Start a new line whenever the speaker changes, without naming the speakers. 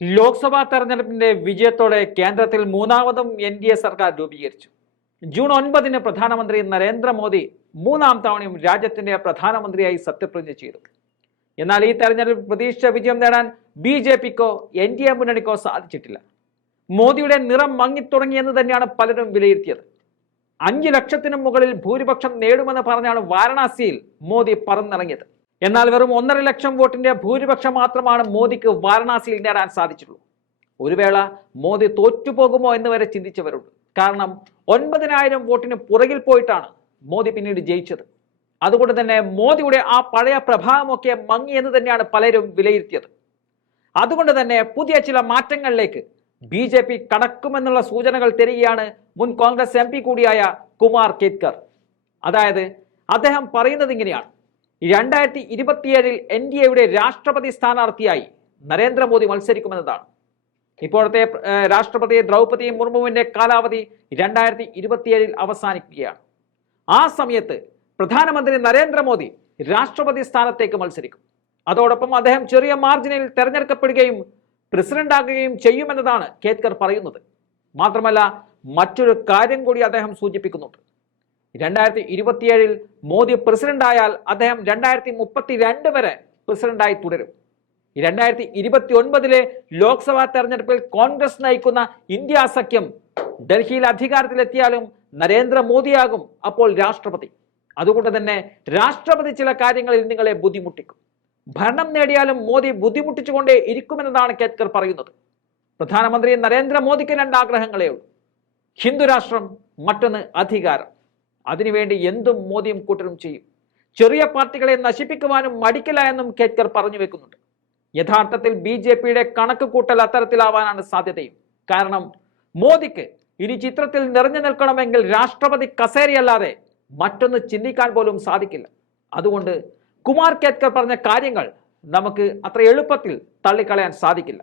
ലോക്സഭാ തെരഞ്ഞെടുപ്പിന്റെ വിജയത്തോടെ കേന്ദ്രത്തിൽ മൂന്നാമതും എൻ ഡി എ സർക്കാർ രൂപീകരിച്ചു. ജൂൺ ഒൻപതിന് പ്രധാനമന്ത്രി നരേന്ദ്രമോദി മൂന്നാം തവണയും രാജ്യത്തിന്റെ പ്രധാനമന്ത്രിയായി സത്യപ്രതിജ്ഞ ചെയ്തു. എന്നാൽ ഈ തെരഞ്ഞെടുപ്പ് പ്രതീക്ഷിച്ച വിജയം നേടാൻ ബി ജെ പിക്കോ എൻ ഡി എ മുന്നണിക്കോ സാധിച്ചിട്ടില്ല. മോദിയുടെ നിറം മങ്ങിത്തുടങ്ങിയെന്ന് തന്നെയാണ് പലരും വിലയിരുത്തിയത്. അഞ്ച് ലക്ഷത്തിനും മുകളിൽ ഭൂരിപക്ഷം നേടുമെന്ന് പറഞ്ഞാണ് വാരണാസിയിൽ മോദി പറന്നിറങ്ങിയത്. എന്നാൽ വെറും ഒന്നര ലക്ഷം വോട്ടിന്റെ ഭൂരിപക്ഷം മാത്രമാണ് മോദിക്ക് വാരണാസിയിൽ നേടാൻ സാധിച്ചിട്ടുള്ളൂ ഒരു വേള മോദി തോറ്റുപോകുമോ എന്ന് വരെ ചിന്തിച്ചവരുണ്ട്. കാരണം ഒൻപതിനായിരം വോട്ടിന് പുറകിൽ പോയിട്ടാണ് മോദി പിന്നീട് ജയിച്ചത്. അതുകൊണ്ട് തന്നെ മോദിയുടെ ആ പഴയ പ്രഭാവമൊക്കെ മങ്ങി എന്ന് തന്നെയാണ് പലരും വിലയിരുത്തിയത്. അതുകൊണ്ട് തന്നെ പുതിയ ചില മാറ്റങ്ങളിലേക്ക് ബി ജെ പി കടക്കുമെന്നുള്ള സൂചനകൾ തരികയാണ് മുൻ കോൺഗ്രസ് എം കൂടിയായ കുമാർ കേത്കർ. അതായത് അദ്ദേഹം പറയുന്നത് ഇങ്ങനെയാണ്. രണ്ടായിരത്തി ഇരുപത്തിയേഴിൽ എൻ ഡി എയുടെ രാഷ്ട്രപതി സ്ഥാനാർത്ഥിയായി നരേന്ദ്രമോദി മത്സരിക്കുമെന്നതാണ്. ഇപ്പോഴത്തെ രാഷ്ട്രപതി ദ്രൗപതി മുർമുവിന്റെ കാലാവധി രണ്ടായിരത്തി ഇരുപത്തിയേഴിൽ അവസാനിക്കുകയാണ്. ആ സമയത്ത് പ്രധാനമന്ത്രി നരേന്ദ്രമോദി രാഷ്ട്രപതി സ്ഥാനത്തേക്ക് മത്സരിക്കും. അതോടൊപ്പം അദ്ദേഹം ചെറിയ മാർജിനിൽ തെരഞ്ഞെടുക്കപ്പെടുകയും പ്രസിഡന്റ് ആകുകയും ചെയ്യുമെന്നതാണ് കേത്കർ പറയുന്നത്. മാത്രമല്ല മറ്റൊരു കാര്യം കൂടി അദ്ദേഹം സൂചിപ്പിക്കുന്നുണ്ട്. രണ്ടായിരത്തി ഇരുപത്തിയേഴിൽ മോദി പ്രസിഡന്റ് ആയാൽ അദ്ദേഹം രണ്ടായിരത്തി മുപ്പത്തി രണ്ട് വരെ പ്രസിഡന്റായി തുടരും. രണ്ടായിരത്തി ഇരുപത്തി ഒൻപതിലെ ലോക്സഭാ തെരഞ്ഞെടുപ്പിൽ കോൺഗ്രസ് നയിക്കുന്ന ഇന്ത്യ സഖ്യം ഡൽഹിയിൽ അധികാരത്തിലെത്തിയാലും നരേന്ദ്രമോദിയാകും അപ്പോൾ രാഷ്ട്രപതി. അതുകൊണ്ട് തന്നെ രാഷ്ട്രപതി ചില കാര്യങ്ങളിൽ നിങ്ങളെ ബുദ്ധിമുട്ടിക്കും. ഭരണം നേടിയാലും മോദി ബുദ്ധിമുട്ടിച്ചുകൊണ്ടേ ഇരിക്കുമെന്നതാണ് കേത്കർ പറയുന്നത്. പ്രധാനമന്ത്രി നരേന്ദ്രമോദിക്ക് രണ്ട് ആഗ്രഹങ്ങളേ ഉള്ളൂ. ഹിന്ദു രാഷ്ട്രം മറ്റൊന്ന് അധികാരം. അതിനുവേണ്ടി എന്തും മോദിയും കൂട്ടരും ചെയ്യും. ചെറിയ പാർട്ടികളെ നശിപ്പിക്കുവാനും മടിക്കില്ല എന്നും കേത്കർ പറഞ്ഞു വെക്കുന്നുണ്ട്. യഥാർത്ഥത്തിൽ ബി ജെ പിയുടെ കണക്ക് കൂട്ടൽ അത്തരത്തിലാവാനാണ് സാധ്യതയും. കാരണം മോദിക്ക് ഇനി ചിത്രത്തിൽ നിറഞ്ഞു നിൽക്കണമെങ്കിൽ രാഷ്ട്രപതി കസേരയല്ലാതെ മറ്റൊന്ന് ചിന്തിക്കാൻ പോലും സാധിക്കില്ല. അതുകൊണ്ട് കുമാർ കേത്കർ പറഞ്ഞ കാര്യങ്ങൾ നമുക്ക് അത്ര എളുപ്പത്തിൽ തള്ളിക്കളയാൻ സാധിക്കില്ല.